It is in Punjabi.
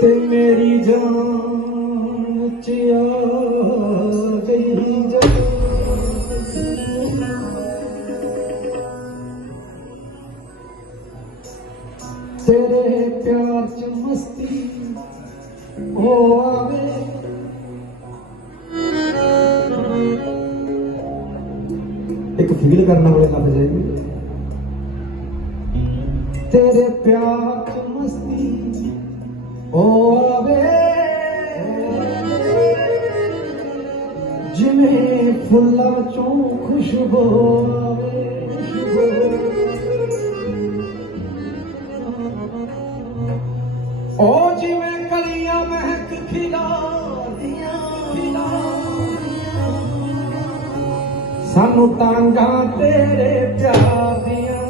ਤੇ ਮੇਰੀ ਜਾਨ ਚ ਆ ਗਈ ਜਦੋਂ ਤੇਰੇ ਪਿਆਰ ਚ ਮਸਤੀ ਹੋ ਆਵੇ। ਇੱਕ ਫੀਲ ਕਰਨਾ ਹੋਵੇ ਲੱਗ ਜਾਏਗੀ ਤੇਰੇ ਪਿਆਰ ਚ ਹੋ ਆਵੇ ਜਿਵੇਂ ਫੁੱਲਾਂ ਚੋਂ ਖੁਸ਼ਬੂ ਆਵੇ। ਉਹ ਜਿਵੇਂ ਕਲੀਆਂ ਮਹਿਕ ਖਿਲਾਰੀਆਂ। ਸਾਨੂੰ ਤਾਂਗਾ ਤੇਰੇ ਪਿਆਰ ਦੀਆਂ।